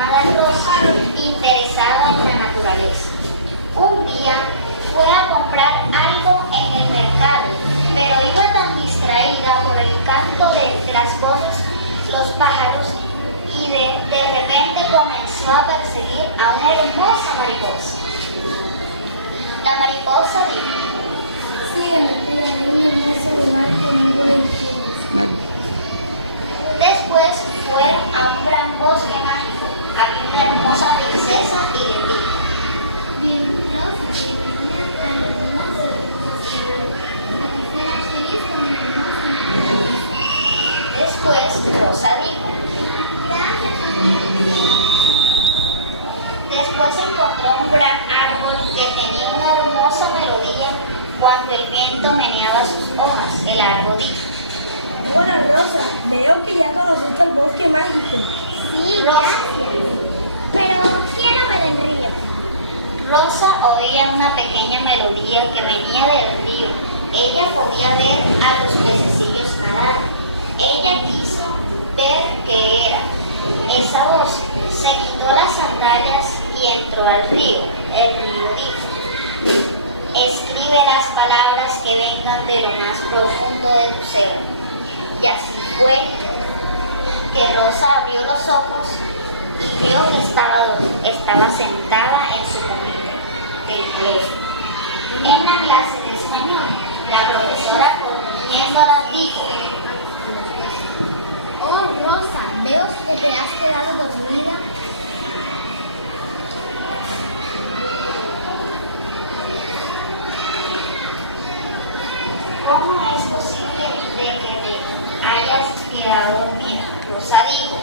llamada Rosa, interesada en la naturaleza. Un día fue a comprar algo en el mercado, pero iba tan distraída por el canto de las voces, los pájaros, y de repente comenzó a perseguir a una hermosa mariposa. La mariposa dijo: después fueron a un gran bosque mágico. Había una hermosa princesa y le dijo: después Rosa dijo. Después encontró un gran árbol que tenía una hermosa melodía. Cuando el viento meneaba sus hojas, el árbol dijo: Hola Rosa, veo que ya conociste el bosque mágico. sí, Rosa. Pero quiero ver el río. Rosa oía una pequeña melodía que venía del río. Ella podía ver a los pececillos nadar. Ella quiso ver qué era esa voz. Se quitó las sandalias y entró al río. El río dijo: escribe las palabras que vengan de lo más profundo de tu ser. Y así fue que Rosa abrió los ojos y vio que estaba sentada en su pupitre del colegio. En la clase de español, la profesora, corrigiéndola, dijo: Oh, Rosa, veo que te has quedado dormida. ¿cómo es posible de que te hayas quedado dormida? Rosa dijo: